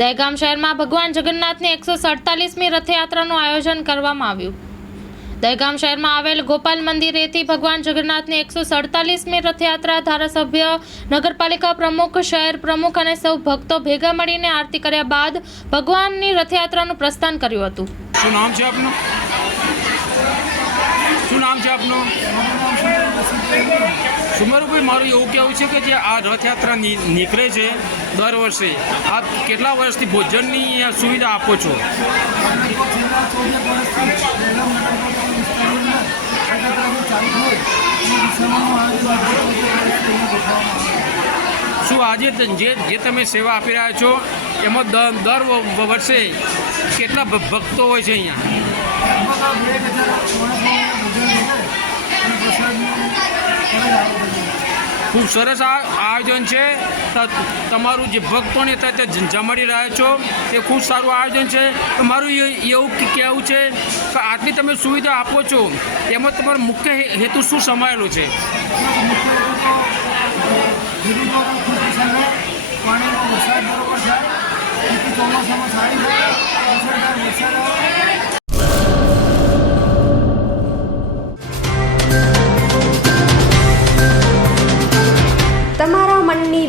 દહેગામ શહેરમાં ભગવાન જગન્નાથની એકસો સડતાલીસમી રથયાત્રાનું આયોજન કરવામાં આવ્યું. દહેગામ શહેરમાં આવેલ ગોપાલ મંદિરેથી ભગવાન જગન્નાથની એકસો સડતાલીસમી રથયાત્રા ધારાસભ્ય, નગરપાલિકા પ્રમુખ, શહેર પ્રમુખ અને સૌ ભક્તો ભેગા મળીને આરતી કર્યા બાદ ભગવાનની રથયાત્રાનું પ્રસ્થાન કર્યું હતું. શું નામ છે આપનું? શું નામ છે આપનું? સુમરુભાઈ, મારું એવું કહેવું છે કે જે આ રથયાત્રા નીકળે છે દર વર્ષે, આપ કેટલા વર્ષથી ભોજનની સુવિધા આપો છો? શું આજે જે જે તમે સેવા આપી રહ્યા છો, એમાં દર વર્ષે કેટલા ભક્તો હોય છે અહીંયા? ખૂબ સરસ આ આયોજન છે. તમારું જે ભક્તોને તે જમાડી રહ્યા છો, એ ખૂબ સારું આયોજન છે. મારું એવું કહેવું છે કે આટલી તમે સુવિધા આપો છો, એમાં તમારો મુખ્ય હેતુ શું સમાયેલો છે? પાણીનો વરસાદ બરોબર થાય ચોમાસામાં સારી